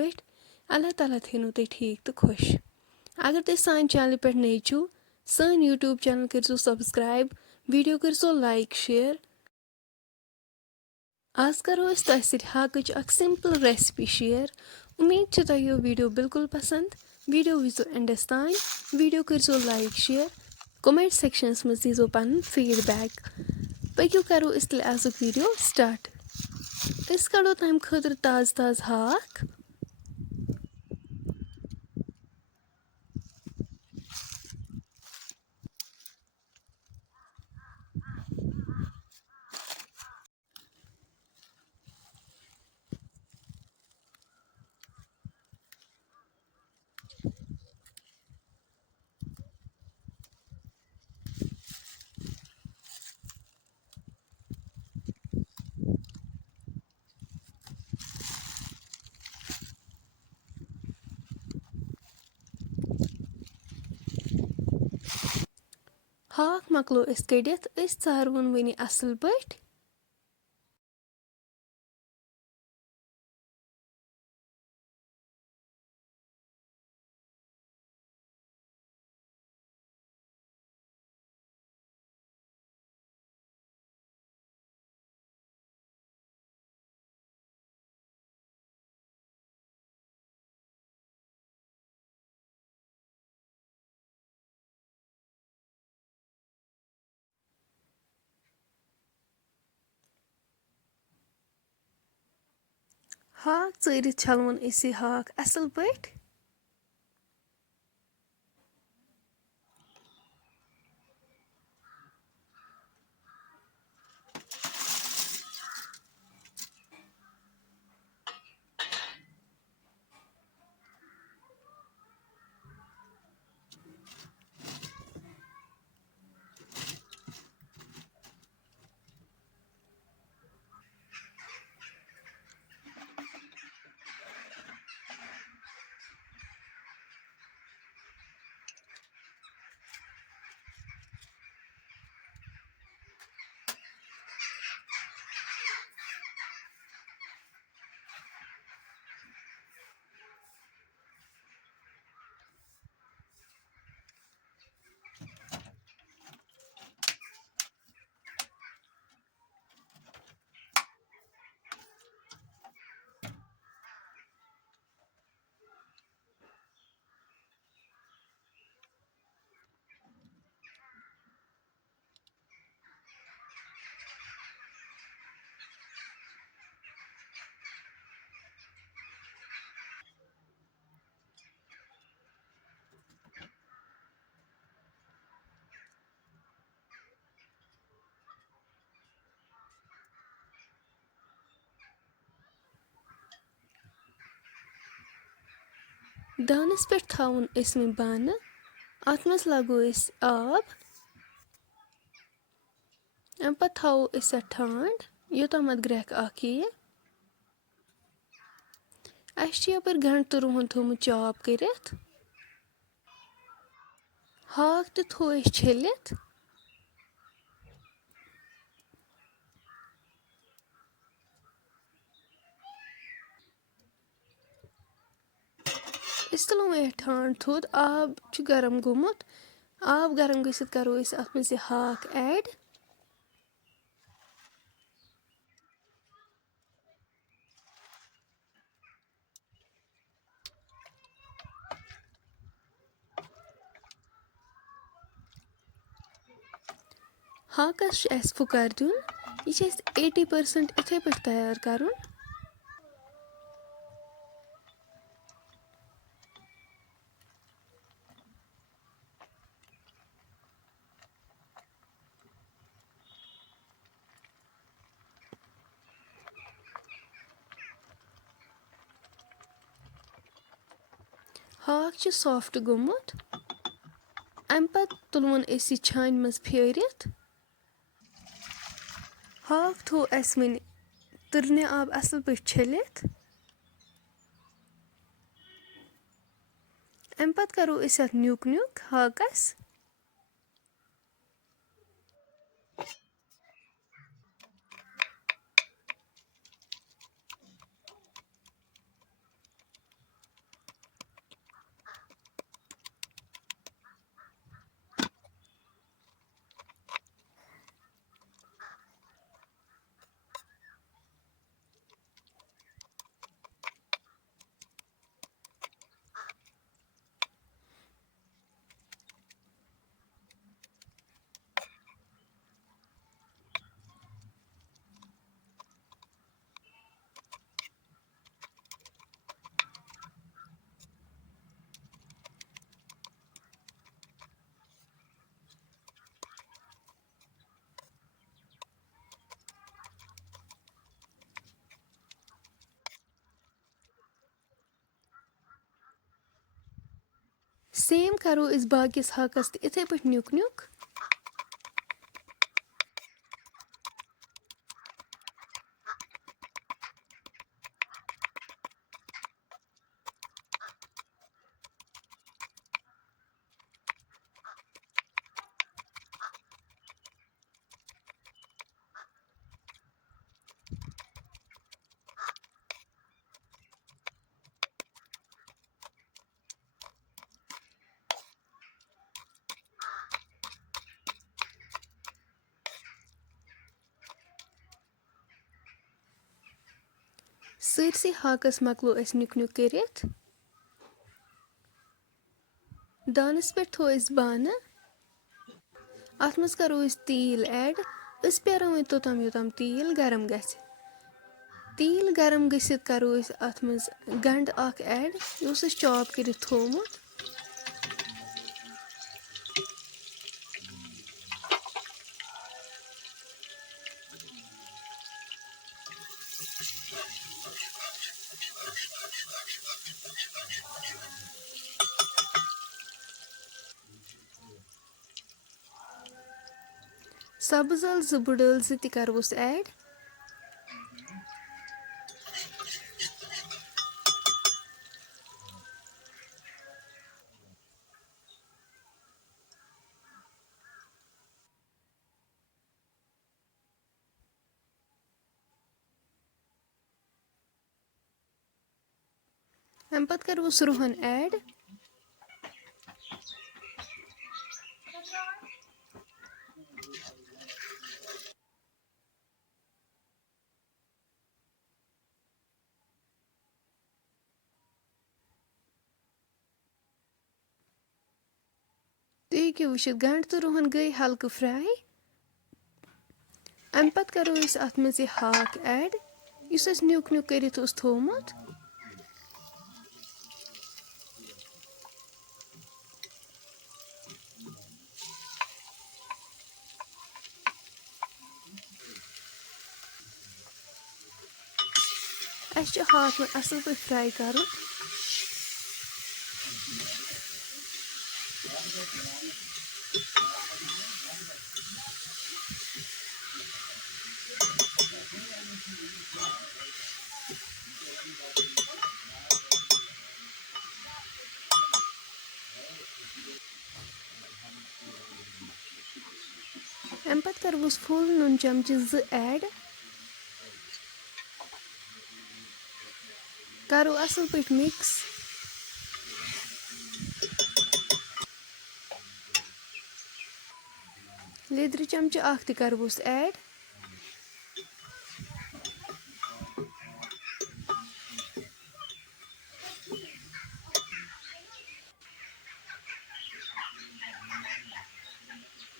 پٲٹھۍ اللہ تعالیٰ تھٲینو تُہۍ ٹھیٖک تہٕ خۄش اگر تُہۍ سانہِ چینلہِ پٮ۪ٹھ نٔے چھِو سٲنۍ یوٗٹیوب چینل کٔرزیو سبسکرایب ویڈیو کٔرزیو لایک شیر آز کرو أسۍ تۄہہِ سۭتۍ ہاکٕچ اکھ سمپل ریسپی شیر امید چھِ تۄہہِ یہِ ویڈیو بالکل پسنٛد ویڈیو وٕچھزیو اینڈس تام ویڈیو کٔرزیو لایک شیر کومنٹ سیکشنس منٛز دیٖزیو پنُن فیٖڈبیک پٔکِو کرو أسۍ تیٚلہِ آزُک ویڈیو سٹارٹ أسۍ کڑو تمہِ خٲطرٕ تازٕ تازٕ ہاکھ ہاکھ مۄکلو أسۍ کٔڑِتھ أسۍ ژاروُن وٕنہِ اصل پٲٹھۍ ہاکھ ژٲرِتھ چھلوُن أسۍ یہِ ہاکھ اصل پٲٹھۍ دانس پٮ۪ٹھ تھاوُن أسۍ وۄنۍ بانہٕ اتھ منٛز لاگو أسۍ آب امہِ پتہٕ تھاوو أسۍ اتھ ٹھانٛڈ یوٚتامتھ گرٮ۪کھ اکھ یِیہِ اسہِ چھُ یپٲرۍ گنٛڈٕ تہٕ رُہن تھومُت چاپ کٔرِتھ ہاکھ تہِ تھوٚو اسہِ چھٔلِتھ أسۍ تُلو وۄنۍ یتھ ٹھانٛڈ تھوٚد آب چھُ گرم گوٚمُت آب گرم گٔژھِتھ کرو أسۍ اتھ منٛز یہِ ہاکھ ایڈ ہاکس چھُ اسہِ پھُکر دیُن یہِ چھُ اسہِ 80% یِتھے پٲٹھۍ تیار کرُن ہاکھ چھُ سافٹ گوٚمُت امہِ پتہٕ تُلوُن أسۍ یہِ چھانہِ منٛز پھیرِتھ ہاکھ تھوٚو اسہِ وۄنۍ تٕرنہِ آب اصل پٲٹھۍ چھٔلِتھ اَمہِ پَتہٕ کَرو أسۍ اَتھ نیُک نیُک ہاکَس. سیم کَرو أسۍ باقیَس ہاکَس تہِ یِتھَے پٲٹھۍ نیُک نیُک. سٲرسٕے ہاکَس مۄکلو اَسہِ نیُک نیُک کٔرِتھ. دانَس پٮ۪ٹھ تھوٚو اَسہِ بانہٕ. اَتھ منٛز کَرو أسۍ تیٖل ایڈ. أسۍ پیٛارو وۄنۍ توٚتام یوٚتام تیٖل گرم گژھِ. تیٖل گرم گٔژھِتھ کَرو أسۍ اَتھ منٛز گنٛڈٕ اَکھ ایڈ یُس اَسہِ چاپ کٔرِتھ تھوٚومُت. سبٕز ٲلہٕ 2 بٔڑ ٲلہٕ 2 تہِ کَروس ایڈ. اَمہِ پَتہٕ کَروس رُہَن ایڈ. تُہۍ ہیٚکِو وٕچھِتھ گنٛڈٕ تہٕ رُہَن گٔے ہلکہٕ فرٛاے. اَمہِ پَتہٕ کَرو أسۍ اَتھ منٛز یہِ ہاکھ ایڈ یُس اَسہِ نیُک نیُک کٔرِتھ اوس تھوٚومُت. اَسہِ چھُ ہاکھ وۄنۍ اَصٕل پٲٹھۍ فرٛاے کَرُن. اَمہِ پَتہٕ کَرہوس فُل نُن چمچہٕ 2 ایڈ. کَرو اَصٕل پٲٹھۍ مِکٕس. لیٚدرِ چمچہٕ 1 تہِ کَرہوس ایڈ.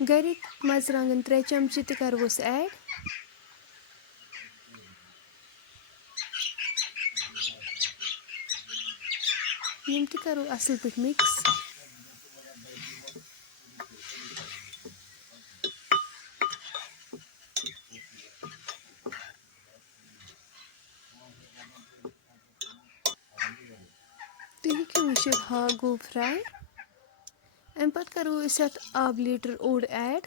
گَرِکۍ مَرژٕوانٛگَن 3 چمچہٕ تہِ کَرہوس ایڈ. یِم تہِ کَرو اَصٕل پٲٹھۍ مِکٕس. تُہۍ ہیٚکِو وٕچھِتھ ہاکھ گوٚو فرٛاے. اَمہِ پَتہٕ کَرو أسۍ اَتھ آبہٕ لیٖٹر اوٚڑ ایڈ.